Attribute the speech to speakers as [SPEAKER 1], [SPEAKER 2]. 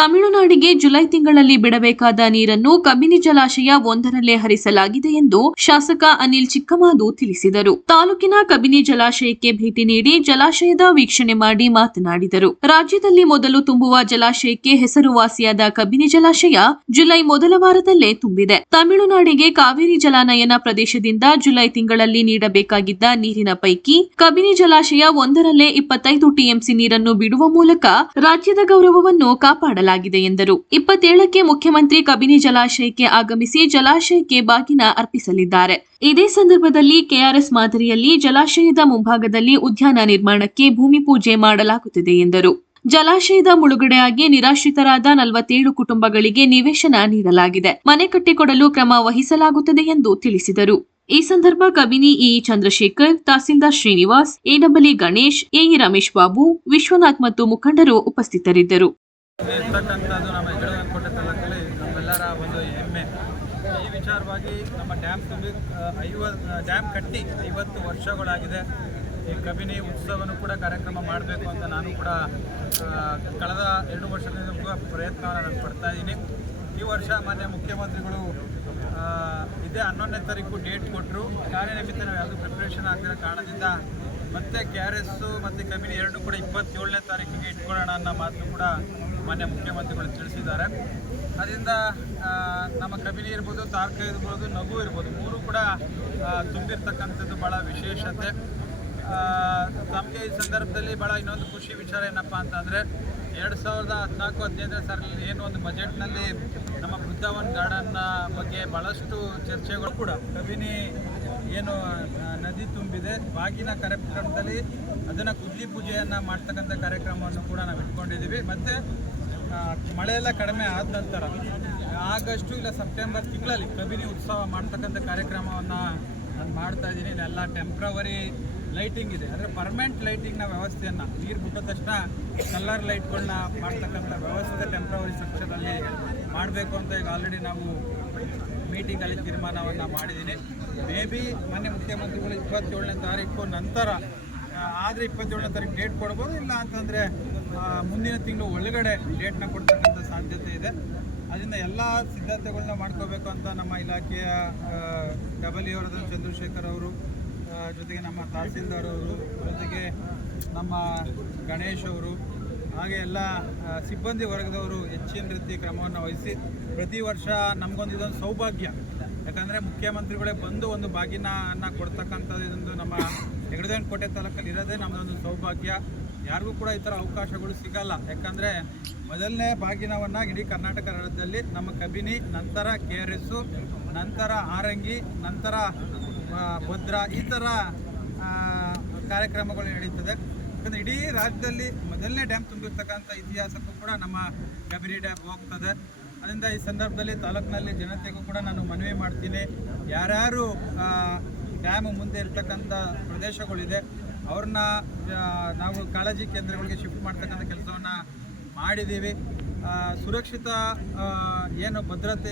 [SPEAKER 1] ತಮಿಳುನಾಡಿಗೆ ಜುಲೈ ತಿಂಗಳಲ್ಲಿ ಬಿಡಬೇಕಾದ ನೀರನ್ನು ಕಬಿನಿ ಜಲಾಶಯ ಒಂದರಲ್ಲೇ ಹರಿಸಲಾಗಿದೆ ಎಂದು ಶಾಸಕ ಅನಿಲ್ ಚಿಕ್ಕಮಾದು ತಿಳಿಸಿದರು. ತಾಲೂಕಿನ ಕಬಿನಿ ಜಲಾಶಯಕ್ಕೆ ಭೇಟಿ ನೀಡಿ ಜಲಾಶಯದ ವೀಕ್ಷಣೆ ಮಾಡಿ ಮಾತನಾಡಿದರು. ರಾಜ್ಯದಲ್ಲಿ ಮೊದಲು ತುಂಬುವ ಜಲಾಶಯಕ್ಕೆ ಹೆಸರುವಾಸಿಯಾದ ಕಬಿನಿ ಜಲಾಶಯ ಜುಲೈ ಮೊದಲ ವಾರದಲ್ಲೇ ತುಂಬಿದೆ. ತಮಿಳುನಾಡಿಗೆ ಕಾವೇರಿ ಜಲಾನಯನ ಪ್ರದೇಶದಿಂದ ಜುಲೈ ತಿಂಗಳಲ್ಲಿ ನೀಡಬೇಕಾಗಿದ್ದ ನೀರಿನ ಪೈಕಿ ಕಬಿನಿ ಜಲಾಶಯ ಒಂದರಲ್ಲೇ ಇಪ್ಪತ್ತೈದು ಟಿಎಂಸಿ ನೀರನ್ನು ಬಿಡುವ ಮೂಲಕ ರಾಜ್ಯದ ಗೌರವವನ್ನು ಕಾಪಾಡಲಾಗಿದೆ. ಎಂದರು. ಇಪ್ಪತ್ತೇಳಕ್ಕೆ ಮುಖ್ಯಮಂತ್ರಿ ಕಬಿನಿ ಜಲಾಶಯಕ್ಕೆ ಆಗಮಿಸಿ ಜಲಾಶಯಕ್ಕೆ ಬಾಗಿನ ಅರ್ಪಿಸಲಿದ್ದಾರೆ. ಇದೇ ಸಂದರ್ಭದಲ್ಲಿ ಕೆಆರ್ಎಸ್ ಮಾದರಿಯಲ್ಲಿ ಜಲಾಶಯದ ಮುಂಭಾಗದಲ್ಲಿ ಉದ್ಯಾನ ನಿರ್ಮಾಣಕ್ಕೆ ಭೂಮಿ ಪೂಜೆ ಮಾಡಲಾಗುತ್ತಿದೆ ಎಂದರು. ಜಲಾಶಯದ ಮುಳುಗಡೆಯಾಗಿ ನಿರಾಶ್ರಿತರಾದ ನಲವತ್ತೇಳು ಕುಟುಂಬಗಳಿಗೆ ನಿವೇಶನ ನೀಡಲಾಗಿದೆ. ಮನೆ ಕಟ್ಟಿಕೊಡಲು ಕ್ರಮ ವಹಿಸಲಾಗುತ್ತದೆ ಎಂದು ತಿಳಿಸಿದರು. ಈ ಸಂದರ್ಭ ಕಬಿನಿ ಇ. ಚಂದ್ರಶೇಖರ್, ತಹಸೀಲ್ದಾರ್ ಶ್ರೀನಿವಾಸ್ ಎಡಬಲಿ ಗಣೇಶ್ ಎಇ ರಮೇಶ್ ಬಾಬು, ವಿಶ್ವನಾಥ್ ಮತ್ತು ಮುಖಂಡರು ಉಪಸ್ಥಿತರಿದ್ದರು.
[SPEAKER 2] ಇರ್ತಕ್ಕಂಥದ್ದು ನಮ್ಮ ಕೊಟ್ಟ ತಾಲೂಕಲ್ಲಿ ನಮ್ಮೆಲ್ಲರ ಒಂದು ಹೆಮ್ಮೆ. ಈ ವಿಚಾರವಾಗಿ ನಮ್ಮ ಡ್ಯಾಮ್ ತುಂಬಿ ಐವತ್ತು ಡ್ಯಾಮ್ ಕಟ್ಟಿ ಐವತ್ತು ವರ್ಷಗಳಾಗಿದೆ. ಈ ಕಬಿನಿ ಉತ್ಸವನೂ ಕೂಡ ಕಾರ್ಯಕ್ರಮ ಮಾಡಬೇಕು ಅಂತ ನಾನು ಕೂಡ ಕಳೆದ ಎರಡು ವರ್ಷದಿಂದ ಪ್ರಯತ್ನವನ್ನು ನಾನು ಪಡ್ತಾ ಇದ್ದೀನಿ. ಈ ವರ್ಷ ಮಾನ್ಯ ಮುಖ್ಯಮಂತ್ರಿಗಳು ಇದೇ ಹನ್ನೊಂದನೇ ತಾರೀಕು ಡೇಟ್ ಕೊಟ್ಟರು ಕಾರ್ಯನಿಮಿತ್ತ ನಾವು ಯಾವುದು ಪ್ರಿಪ್ರೇಷನ್ ಆಗಿರೋ ಕಾರಣದಿಂದ ಮತ್ತೆ ಕೆ ಆರ್ ಎಸ್ಸು ಮತ್ತು ಕಮಿನಿ ಎರಡು ಕೂಡ ಇಪ್ಪತ್ತೇಳನೇ ತಾರೀಕಿಗೆ ಇಟ್ಕೊಳ್ಳೋಣ ಅನ್ನೋ ಮಾತು ಕೂಡ ಮಾನ್ಯ ಮುಖ್ಯಮಂತ್ರಿಗಳು ತಿಳಿಸಿದ್ದಾರೆ. ಅದರಿಂದ ನಮ್ಮ ಕಬಿನಿ ಇರ್ಬೋದು, ತಾರ್ಕ ಇರ್ಬೋದು, ನಗು ಇರ್ಬೋದು, ಮೂರು ಕೂಡ ತುಂಬಿರ್ತಕ್ಕಂಥದ್ದು ಭಾಳ ವಿಶೇಷತೆ. ನಮಗೆ ಈ ಸಂದರ್ಭದಲ್ಲಿ ಭಾಳ ಇನ್ನೊಂದು ಖುಷಿ ವಿಚಾರ ಏನಪ್ಪ ಅಂತಂದರೆ ಎರಡು ಸಾವಿರದ ಹದಿನಾಲ್ಕು ಹದಿನೈದನೇ ಸಾಲಿನಲ್ಲಿ ಏನು ಒಂದು ಬಜೆಟ್ನಲ್ಲಿ ನಮ್ಮ ಬೃಂದಾವನ್ ಗಾರ್ಡನ್ನ ಬಗ್ಗೆ ಭಾಳಷ್ಟು ಚರ್ಚೆಗಳು ಕೂಡ. ಕಬಿನಿ ಏನು ನದಿ ತುಂಬಿದೆ. ಬಾಗಿನ ಕಾರ್ಯಕ್ರಮದಲ್ಲಿ ಅದನ್ನು ಕುದ್ಲಿ ಪೂಜೆಯನ್ನು ಮಾಡ್ತಕ್ಕಂಥ ಕಾರ್ಯಕ್ರಮವನ್ನು ಕೂಡ ನಾವು ಇಟ್ಕೊಂಡಿದ್ದೀವಿ. ಮತ್ತು ಮಳೆಯೆಲ್ಲ ಕಡಿಮೆ ಆದ ನಂತರ ಆಗಸ್ಟು ಇಲ್ಲ ಸೆಪ್ಟೆಂಬರ್ ತಿಂಗಳಲ್ಲಿ ಕಬಿನಿ ಉತ್ಸವ ಮಾಡ್ತಕ್ಕಂಥ ಕಾರ್ಯಕ್ರಮವನ್ನು ನಾನು ಮಾಡ್ತಾ ಇದ್ದೀನಿ. ಇಲ್ಲೆಲ್ಲ ಟೆಂಪ್ರವರಿ ಲೈಟಿಂಗ್ ಇದೆ. ಅಂದರೆ ಪರ್ಮನೆಂಟ್ ಲೈಟಿಂಗ್ನ ವ್ಯವಸ್ಥೆಯನ್ನು, ನೀರು ಬಿಟ್ಟ ತಕ್ಷಣ ಕಲ್ಲರ್ ಲೈಟ್ಗಳನ್ನ ಮಾಡ್ತಕ್ಕಂಥ ವ್ಯವಸ್ಥೆ ಟೆಂಪ್ರವರಿ ಸ್ಟ್ರಕ್ಚರಲ್ಲಿ ಮಾಡಬೇಕು ಅಂತ ಈಗ ಆಲ್ರೆಡಿ ನಾವು ಮೀಟಿಂಗಲ್ಲಿ ತೀರ್ಮಾನವನ್ನು ಮಾಡಿದ್ದೀನಿ ಮೇ ಬಿ ಮೊನ್ನೆ ಮುಖ್ಯಮಂತ್ರಿಗಳು ಇಪ್ಪತ್ತೇಳನೇ ತಾರೀಕು ನಂತರ ಆದರೆ ಇಪ್ಪತ್ತೇಳನೇ ತಾರೀಕು ಡೇಟ್ ಕೊಡ್ಬೋದು, ಇಲ್ಲ ಅಂತಂದರೆ ಮುಂದಿನ ತಿಂಗಳು ಒಳಗಡೆ ಡೇಟ್ನ ಕೊಡ್ತಕ್ಕಂಥ ಸಾಧ್ಯತೆ ಇದೆ. ಅದರಿಂದ ಎಲ್ಲ ಸಿದ್ಧತೆಗಳನ್ನ ಮಾಡ್ಕೋಬೇಕು ಅಂತ ನಮ್ಮ ಇಲಾಖೆಯ ಡಬಲ್ ಇ ಅವರದ ಚಂದ್ರಶೇಖರ್ ಅವರು ಜೊತೆಗೆ ನಮ್ಮ ತಹಸೀಲ್ದಾರ್ ಅವರು ಜೊತೆಗೆ ನಮ್ಮ ಗಣೇಶ್ ಅವರು, ಹಾಗೆ ಎಲ್ಲ ಸಿಬ್ಬಂದಿ ವರ್ಗದವರು ಹೆಚ್ಚಿನ ರೀತಿ ಕ್ರಮವನ್ನು ವಹಿಸಿ ಪ್ರತಿ ವರ್ಷ ನಮಗೊಂದು ಇದೊಂದು ಸೌಭಾಗ್ಯ. ಯಾಕಂದರೆ ಮುಖ್ಯಮಂತ್ರಿಗಳೇ ಬಂದು ಒಂದು ಬಾಗಿನ ಕೊಡ್ತಕ್ಕಂಥದ್ದು ಇದೊಂದು ನಮ್ಮ ಹೆಗಡದೇವನ ಕೋಟೆ ತಾಲೂಕಲ್ಲಿ ಇರೋದೇ ನಮ್ಮದೊಂದು ಸೌಭಾಗ್ಯ. ಯಾರಿಗೂ ಕೂಡ ಈ ಥರ ಅವಕಾಶಗಳು ಸಿಗಲ್ಲ. ಯಾಕಂದರೆ ಮೊದಲನೇ ಬಾಗಿನವನ್ನು ಇಡೀ ಕರ್ನಾಟಕ ರಾಜ್ಯದಲ್ಲಿ ನಮ್ಮ ಕಬಿನಿ, ನಂತರ ಕೆ ನಂತರ ಆರಂಗಿ, ನಂತರ ಭದ್ರಾ, ಈ ಥರ ಕಾರ್ಯಕ್ರಮಗಳು ನಡೀತದೆ. ಯಾಕಂದರೆ ಇಡೀ ರಾಜ್ಯದಲ್ಲಿ ಮೊದಲನೇ ಡ್ಯಾಮ್ ತುಂಬಿರ್ತಕ್ಕಂಥ ಇತಿಹಾಸಕ್ಕೂ ಕೂಡ ನಮ್ಮ ಕಬಿನಿ ಡ್ಯಾಮ್ ಹೋಗ್ತದೆ. ಅದರಿಂದ ಈ ಸಂದರ್ಭದಲ್ಲಿ ತಾಲೂಕಿನಲ್ಲಿ ಜನತೆಗೂ ಕೂಡ ನಾನು ಮನವಿ ಮಾಡ್ತೀನಿ. ಯಾರ್ಯಾರು ಡ್ಯಾಮ್ ಮುಂದೆ ಇರ್ತಕ್ಕಂಥ ಪ್ರದೇಶಗಳಿದೆ, ಅವ್ರನ್ನ ನಾವು ಕಾಳಜಿ ಕೇಂದ್ರಗಳಿಗೆ ಶಿಫ್ಟ್ ಮಾಡ್ತಕ್ಕಂಥ ಕೆಲಸವನ್ನು ಮಾಡಿದ್ದೀವಿ. ಸುರಕ್ಷಿತ ಏನು ಭದ್ರತೆ